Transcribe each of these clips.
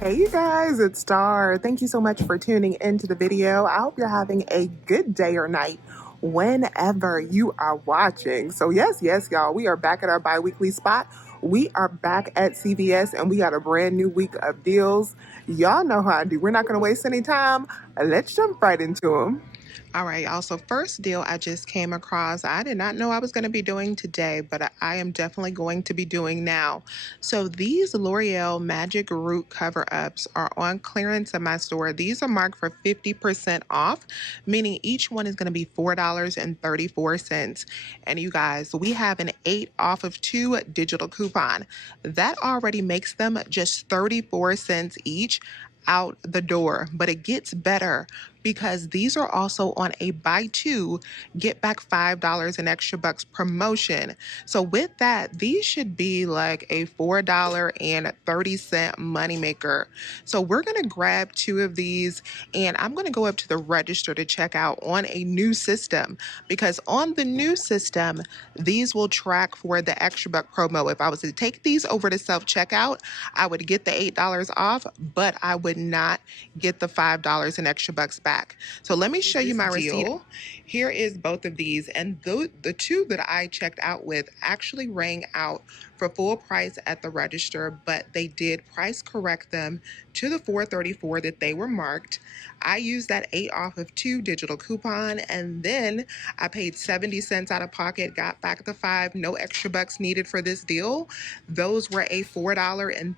Hey you guys, it's Star. Thank you so much for tuning into the video. I hope you're having a good day or night whenever you are watching. So yes, y'all, we are back at our bi-weekly spot. We are back at CVS and we got a brand new week of deals. Y'all know how I do. We're not going to waste any time. Let's jump right into them. All right, y'all. So first deal I just came across, I did not know I was going to be doing today, but I am definitely going to be doing now. So these L'Oreal Magic Root cover-ups are on clearance in my store. These are marked for 50% off, meaning each one is going to be $4.34. And you guys, we have an 8 off of 2 digital coupon. That already makes them just 34 cents each out the door, but it gets better because these are also on a buy two, get back $5 in extra bucks promotion. So with that, these should be like a $4.30 moneymaker. So we're gonna grab 2 of these and I'm gonna go up to the register to check out on a new system because on the new system, these will track for the extra buck promo. If I was to take these over to self-checkout, I would get the $8 off, but I would not get the $5 in extra bucks back. So let me show you my receipt. Here is both of these, and the 2 that I checked out with actually rang out for full price at the register, but they did price correct them to the $4.34 that they were marked. I used that 8 off of 2 digital coupon, and then I paid 70 cents out of pocket, got back the 5, no extra bucks needed for this deal. Those were a $4.30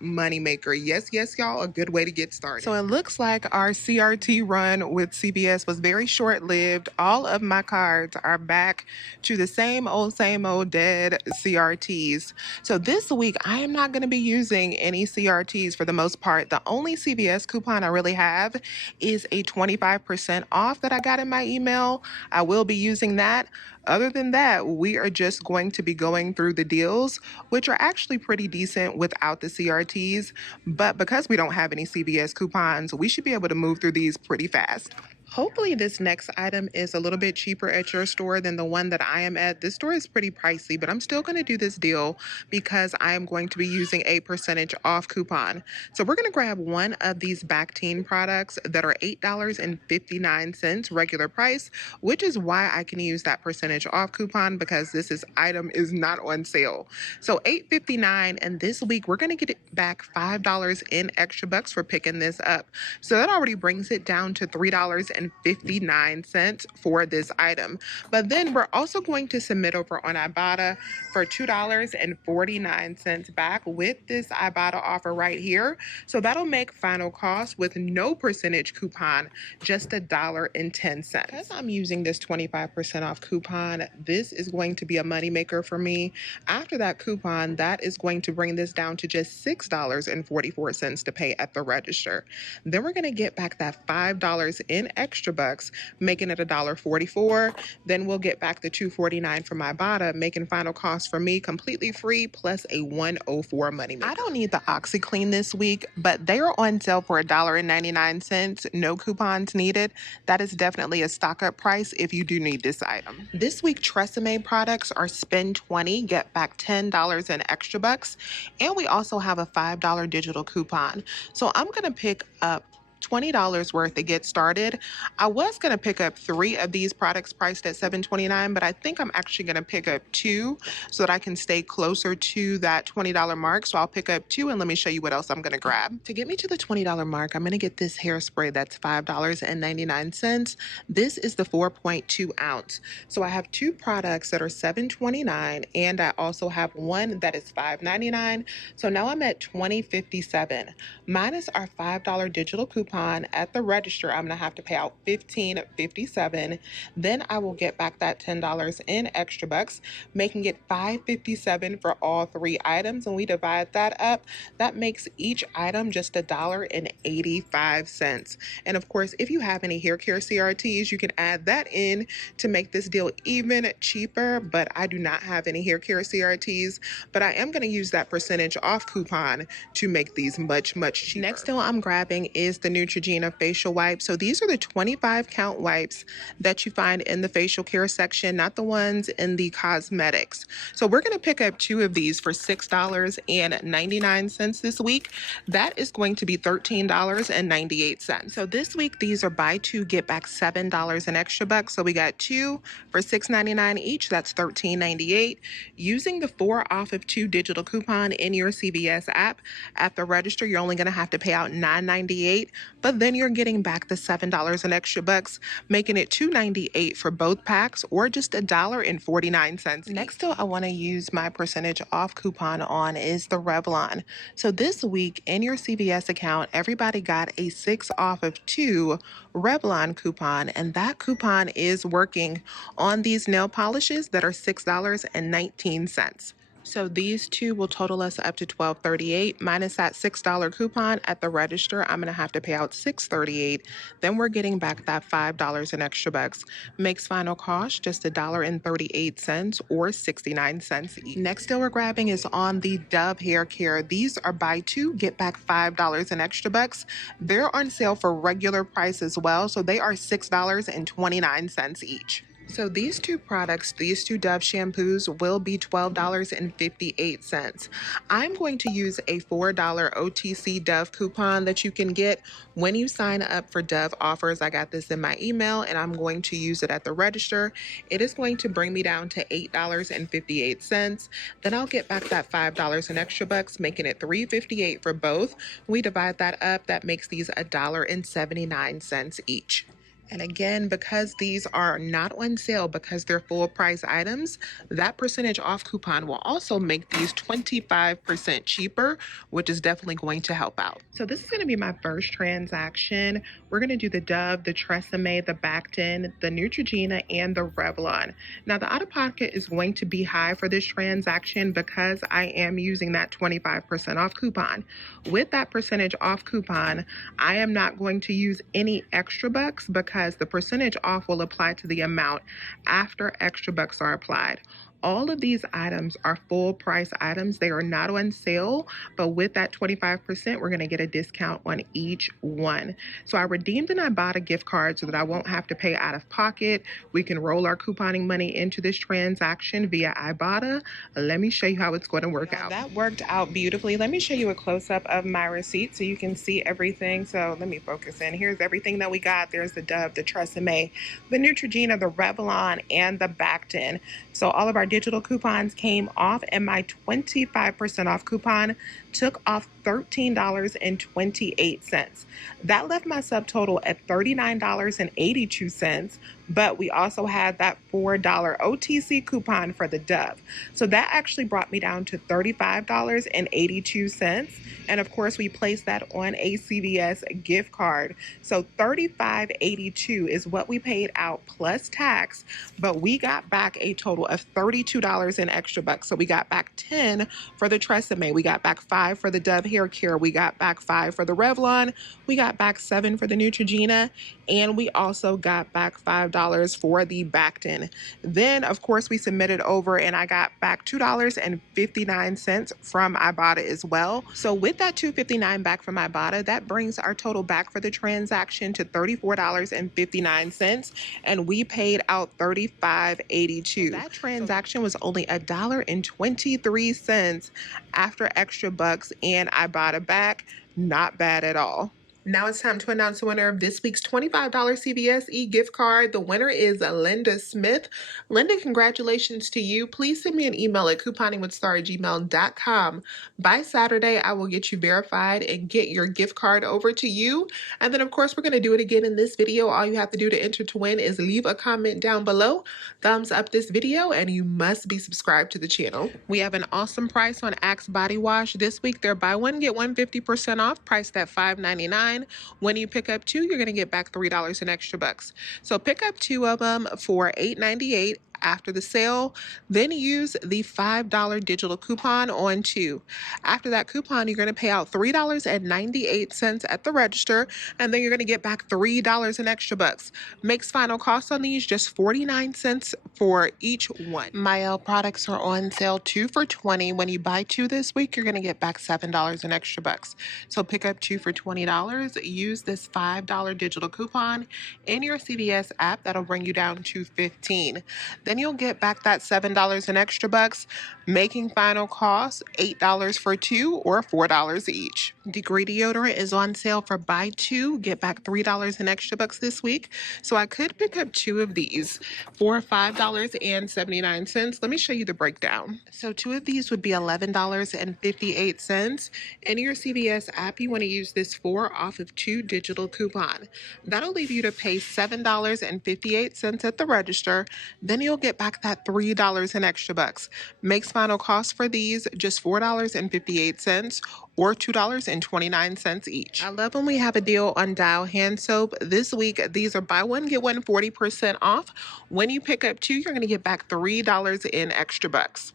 moneymaker. Yes, y'all, a good way to get started. So it looks like our CRT run with CVS was very short-lived. All of my cards are back to the same old dead CRTs. So this week, I am not going to be using any CRTs for the most part. The only CVS coupon I really have is a 25% off that I got in my email. I will be using that. Other than that, we are just going to be going through the deals, which are actually pretty decent without the CRTs. But because we don't have any CVS coupons, we should be able to move through these pretty fast. Hopefully this next item is a little bit cheaper at your store than the one that I am at. This store is pretty pricey, but I'm still going to do this deal because I am going to be using a percentage off coupon. So we're going to grab one of these Bactine products that are $8.59 regular price, which is why I can use that percentage off coupon because item is not on sale. So $8.59, and this week we're going to get it back $5 in extra bucks for picking this up. So that already brings it down to $3.59 for this item. But then we're also going to submit over on Ibotta for $2.49 back with this Ibotta offer right here. So that'll make final cost with no percentage coupon just $1.10. Because I'm using this 25% off coupon, this is going to be a moneymaker for me. After that coupon, that is going to bring this down to just $6.44 to pay at the register. Then we're going to get back that $5 in extra bucks, making it $1.44. Then we'll get back the $2.49 from Ibotta, making final cost for me completely free plus a $1.04 money maker. I don't need the OxyClean this week, but they are on sale for $1.99. No coupons needed. That is definitely a stock up price if you do need this item. This week, Tresemme products are spend 20, get back $10 in extra bucks. And we also have a $5 digital coupon. So I'm going to pick up $20 worth to get started. I was going to pick up 3 of these products priced at $7.29, but I think I'm actually going to pick up 2 so that I can stay closer to that $20 mark. So I'll pick up 2 and let me show you what else I'm going to grab. To get me to the $20 mark, I'm going to get this hairspray that's $5.99. This is the 4.2 ounce. So I have 2 products that are $7.29 and I also have one that is $5.99. So now I'm at $20.57. Minus our $5 digital coupon at the register, I'm gonna have to pay out $15.57. Then I will get back that $10 in extra bucks, making it $5.57 for all 3 items. And we divide that up, that makes each item just $1.85. And of course, if you have any hair care CRTs, you can add that in to make this deal even cheaper. But I do not have any hair care CRTs, but I am gonna use that percentage off coupon to make these much cheaper. Next deal I'm grabbing is the Neutrogena facial wipes. So these are the 25 count wipes that you find in the facial care section, not the ones in the cosmetics. So we're going to pick up 2 of these for $6.99 this week. That is going to be $13.98. So this week, these are buy 2, get back $7 in extra bucks. So we got 2 for $6.99 each. That's $13.98. Using the 4 off of 2 digital coupon in your CVS app at the register, you're only going to have to pay out $9.98, but then you're getting back the $7 in extra bucks, making it $2.98 for both packs, or just $1.49. Next, though, I want to use my percentage off coupon on is the Revlon. So this week in your CVS account, everybody got a 6 off of 2 Revlon coupon, and that coupon is working on these nail polishes that are $6.19. So these 2 will total us up to $12.38 minus that $6 coupon at the register. I'm going to have to pay out $6.38. Then we're getting back that $5 in extra bucks. Makes final cost just $1.38 or 69 cents each. Next deal we're grabbing is on the Dove hair care. These are buy 2, get back $5 in extra bucks. They're on sale for regular price as well, so they are $6.29 each. So these 2 products, these 2 Dove shampoos will be $12.58. I'm going to use a $4 OTC Dove coupon that you can get when you sign up for Dove offers. I got this in my email and I'm going to use it at the register. It is going to bring me down to $8.58. Then I'll get back that $5 in extra bucks, making it $3.58 for both. We divide that up, that makes these $1.79 each. And again, because these are not on sale, because they're full price items, that percentage off coupon will also make these 25% cheaper, which is definitely going to help out. So this is going to be my first transaction. We're going to do the Dove, the Tresemme, the Bactin, the Neutrogena, and the Revlon. Now the out-of-pocket is going to be high for this transaction because I am using that 25% off coupon. With that percentage off coupon, I am not going to use any extra bucks because the percentage off will apply to the amount after extra bucks are applied. All of these items are full price items. They are not on sale, but with that 25%, we're going to get a discount on each one. So I redeemed and I bought a gift card so that I won't have to pay out of pocket. We can roll our couponing money into this transaction via Ibotta. Let me show you how it's going to work out. That worked out beautifully. Let me show you a close-up of my receipt so you can see everything. So let me focus in. Here's everything that we got. There's the Dove, the Tresemme, the Neutrogena, the Revlon, and the Bactin. So all of our digital coupons came off, and my 25% off coupon took off $13.28. That left my subtotal at $39.82, but we also had that $4 OTC coupon for the Dove. So that actually brought me down to $35.82. And of course, we placed that on a CVS gift card. So $35.82 is what we paid out plus tax, but we got back a total of $32 in extra bucks. So we got back 10 for the Tresemme. We got back 5 for the Dove hair care. We got back 5 for the Revlon. We got back 7 for the Neutrogena. And we also got back $5 for the Bactin. Then, of course, we submitted over and I got back $2.59 from Ibotta as well. So with that $2.59 back from Ibotta, that brings our total back for the transaction to $34.59. And we paid out $35.82. That transaction was only $1.23 after extra bucks and Ibotta back. Not bad at all. Now it's time to announce the winner of this week's $25 CVS e-gift card. The winner is Linda Smith. Linda, congratulations to you. Please send me an email at couponingwithstar@gmail.com. By Saturday, I will get you verified and get your gift card over to you. And then, of course, we're going to do it again in this video. All you have to do to enter to win is leave a comment down below, thumbs up this video, and you must be subscribed to the channel. We have an awesome price on Axe Body Wash. This week, they're buy one, get one 50% off, priced at $5.99. When you pick up 2, you're going to get back $3 in extra bucks. So pick up 2 of them for $8.98 after the sale, then use the $5 digital coupon on 2. After that coupon, you're going to pay out $3.98 at the register, and then you're going to get back $3 in extra bucks. Makes final cost on these just 49 cents for each one. Mael products are on sale 2 for $20. When you buy 2 this week, you're going to get back $7 in extra bucks. So pick up 2 for $20. Use this $5 digital coupon in your CVS app. That'll bring you down to 15. Then you'll get back that $7 in extra bucks, making final cost $8 for 2 or $4 each. Degree deodorant is on sale for buy 2, get back $3 in extra bucks this week. So I could pick up 2 of these for $5.79. Let me show you the breakdown. So 2 of these would be $11.58. In your CVS app, you want to use this 4 off of 2 digital coupon. That'll leave you to pay $7.58 at the register. Then you'll get back that $3 in extra bucks. Makes final cost for these just $4.58 or $2.29 each. I love when we have a deal on Dial hand soap. This week, these are buy one, get one 40% off. When you pick up 2, you're going to get back $3 in extra bucks.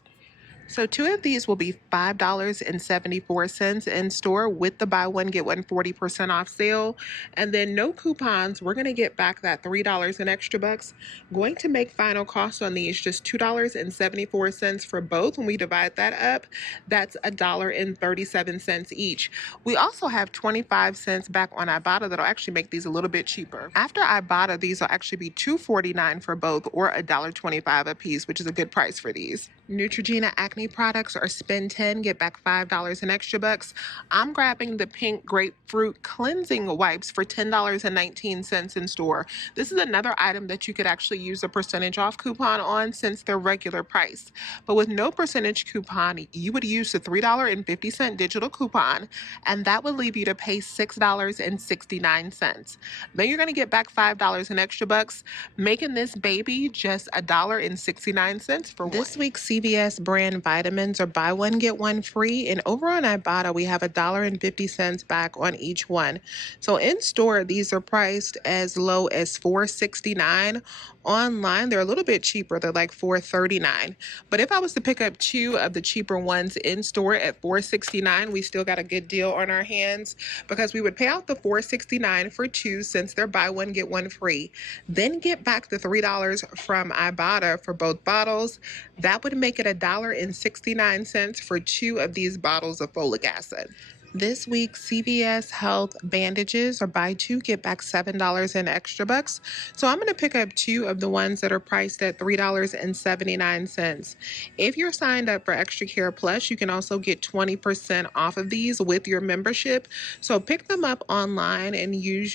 So 2 of these will be $5.74 in store with the buy one, get one 40% off sale. And then no coupons, we're going to get back that $3 in extra bucks. Going to make final cost on these just $2.74 for both. When we divide that up, that's $1.37 each. We also have 25 cents back on Ibotta that'll actually make these a little bit cheaper. After Ibotta, these will actually be $2.49 for both or $1.25 a piece, which is a good price for these. Neutrogena acne products are spend 10, get back $5 in extra bucks. I'm grabbing the pink grapefruit cleansing wipes for $10.19 in store. This is another item that you could actually use a percentage off coupon on since they're regular price. But with no percentage coupon, you would use the $3.50 digital coupon, and that would leave you to pay $6.69. Then you're going to get back $5 in extra bucks, making this baby just $1.69 for one. This week's CVS brand vitamins are buy one, get one free. And over on Ibotta, we have $1.50 back on each one. So in store, these are priced as low as $4.69. Online, they're a little bit cheaper. They're like $4.39. But if I was to pick up 2 of the cheaper ones in store at $4.69, we still got a good deal on our hands because we would pay out the $4.69 for 2 since they're buy one, get one free. Then get back the $3 from Ibotta for both bottles. That would make it $1.69 for 2 of these bottles of folic acid. This week, CVS Health bandages are buy 2, get back $7 in extra bucks. So I'm going to pick up 2 of the ones that are priced at $3.79. If you're signed up for Extra Care Plus, you can also get 20% off of these with your membership. So pick them up online and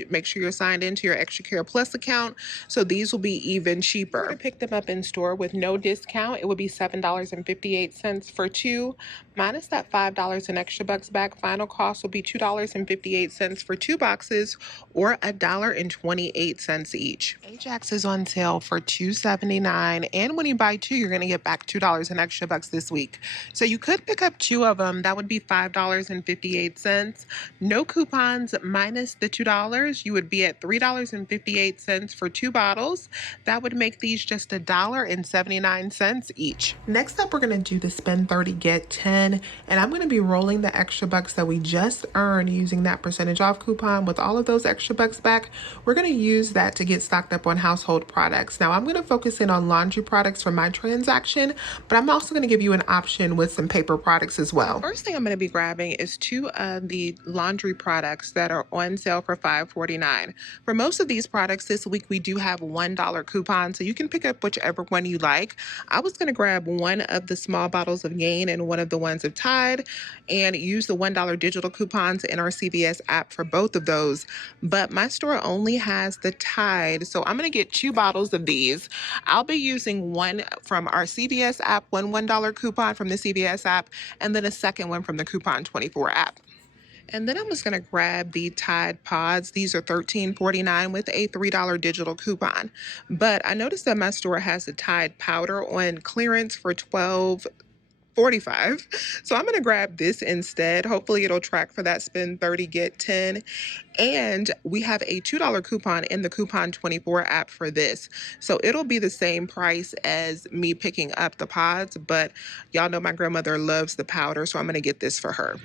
make sure you're signed into your Extra Care Plus account. So these will be even cheaper. To pick them up in store with no discount, it would be $7.58 for 2, minus that $5 in extra bucks back. Final cost will be $2.58 for 2 boxes or $1.28 each. Ajax is on sale for $2.79, and when you buy 2, you're going to get back $2 in extra bucks this week. So you could pick up 2 of them. That would be $5.58. No coupons, minus the $2. You would be at $3.58 for 2 bottles. That would make these just $1.79 each. Next up, we're going to do the spend 30, get 10, and I'm going to be rolling the extra bucks that we just earned using that percentage off coupon with all of those extra bucks back. We're going to use that to get stocked up on household products. Now I'm going to focus in on laundry products for my transaction, but I'm also going to give you an option with some paper products as well. The first thing I'm going to be grabbing is 2 of the laundry products that are on sale for $5.49. For most of these products this week, we do have $1 coupons, so you can pick up whichever one you like. I was going to grab 1 of the small bottles of Gain and 1 of the ones of Tide and use the $1 digital coupons in our CVS app for both of those. But my store only has the Tide, so I'm going to get 2 bottles of these. I'll be using 1 from our CVS app, one $1 coupon from the CVS app, and then a second one from the Coupon 24 app. And then I'm just going to grab the Tide Pods. These are $13.49 with a $3 digital coupon. But I noticed that my store has the Tide Powder on clearance for $12.49. $45. So I'm gonna grab this instead. Hopefully it'll track for that spend 30, get 10. And we have a $2 coupon in the Coupon 24 app for this. So it'll be the same price as me picking up the pods, but y'all know my grandmother loves the powder, so I'm going to get this for her.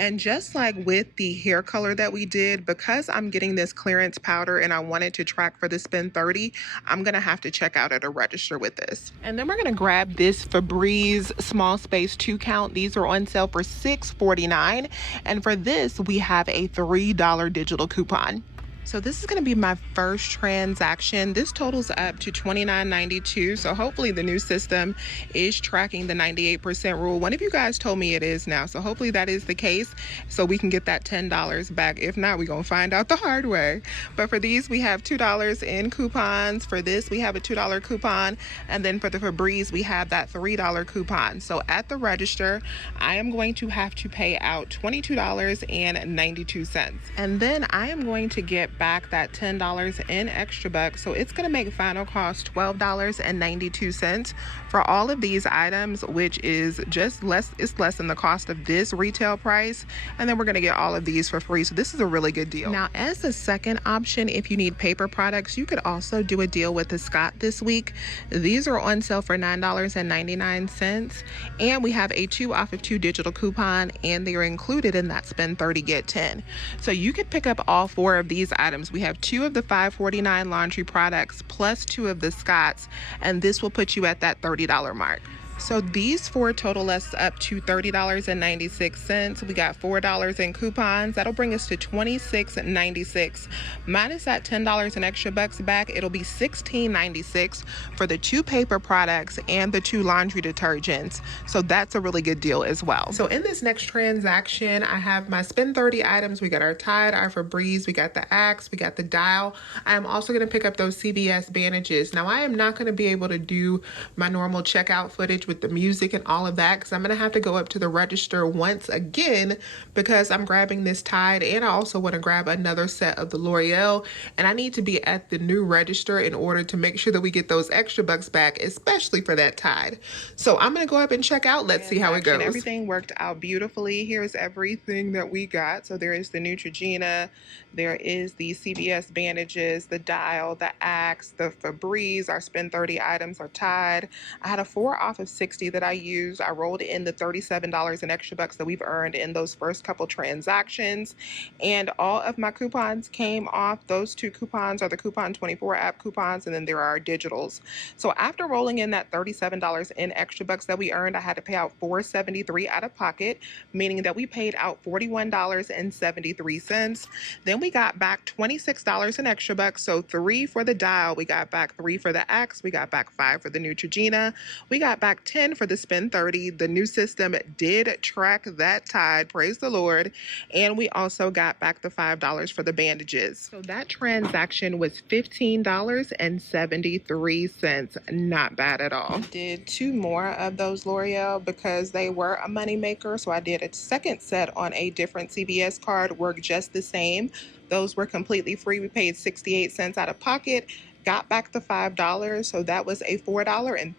And just like with the hair color that we did, because I'm getting this clearance powder and I wanted to track for the spend 30, I'm going to have to check out at a register with this. And then we're going to grab this Febreze small space 2 count. These are on sale for $6.49. And for this, we have a $3 digital coupon. So this is going to be my first transaction. This totals up to $29.92. So hopefully the new system is tracking the 98% rule. One of you guys told me it is now. So hopefully that is the case so we can get that $10 back. If not, we're going to find out the hard way. But for these, we have $2 in coupons. For this, we have a $2 coupon. And then for the Febreze, we have that $3 coupon. So at the register, I am going to have to pay out $22.92. And then I am going to get back that $10 in extra bucks. So it's going to make final cost $12.92 for all of these items, which is just less. It's less than the cost of this retail price. And then we're going to get all of these for free. So this is a really good deal. Now, as a second option, if you need paper products, you could also do a deal with the Scott this week. These are on sale for $9.99. And we have a 2 off of 2 digital coupon, and they are included in that spend 30, get 10. So you could pick up all 4 of these items. We have 2 of the $5.49 laundry products plus 2 of the Scotts, and this will put you at that $30 mark. So these 4 total us up to $30.96. We got $4 in coupons. That'll bring us to $26.96. Minus that $10 in extra bucks back, it'll be $16.96 for the 2 paper products and the 2 laundry detergents. So that's a really good deal as well. So in this next transaction, I have my spend 30 items. We got our Tide, our Febreze, we got the Axe, we got the Dial. I am also going to pick up those CVS bandages. Now I am not going to be able to do my normal checkout footage with the music and all of that because I'm going to have to go up to the register once again because I'm grabbing this Tide, and I also want to grab another set of the L'Oreal, and I need to be at the new register in order to make sure that we get those extra bucks back, especially for that Tide. So I'm going to go up and check out. Let's see how it goes. Everything worked out beautifully. Here's everything that we got. So there is the Neutrogena, there is the CVS bandages, the Dial, the Axe, the Febreze. Our spend 30 items are Tide. I had a 4 off of 60 that I used. I rolled in the $37 in extra bucks that we've earned in those first couple transactions, and all of my coupons came off. Those 2 coupons are the Coupon 24 app coupons, and then there are digitals. So after rolling in that $37 in extra bucks that we earned, I had to pay out $4.73 out of pocket, meaning that we paid out $41.73. Then we got back $26 in extra bucks, so 3 for the Dial, we got back 3 for the Axe, we got back 5 for the Neutrogena, we got back 10 for the spend 30. The new system did track that Tide, praise the Lord. And we also got back the $5 for the bandages. So that transaction was $15.73. Not bad at all. I did 2 more of those L'Oreal because they were a money maker. So I did a second set on a different CVS card, worked just the same. Those were completely free. We paid 68 cents out of pocket. Got back the $5, so that was a $4.32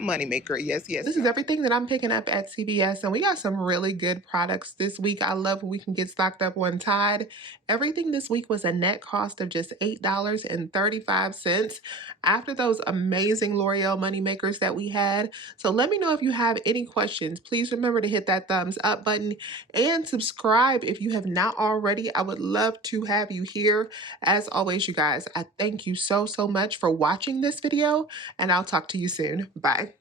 moneymaker. Yes, yes. This is everything that I'm picking up at CVS, and we got some really good products this week. I love when we can get stocked up on Tide. Everything this week was a net cost of just $8.35 after those amazing L'Oreal moneymakers that we had. So let me know if you have any questions. Please remember to hit that thumbs up button and subscribe if you have not already. I would love to have you here. As always, you guys, I thank you so much for watching this video, and I'll talk to you soon. Bye.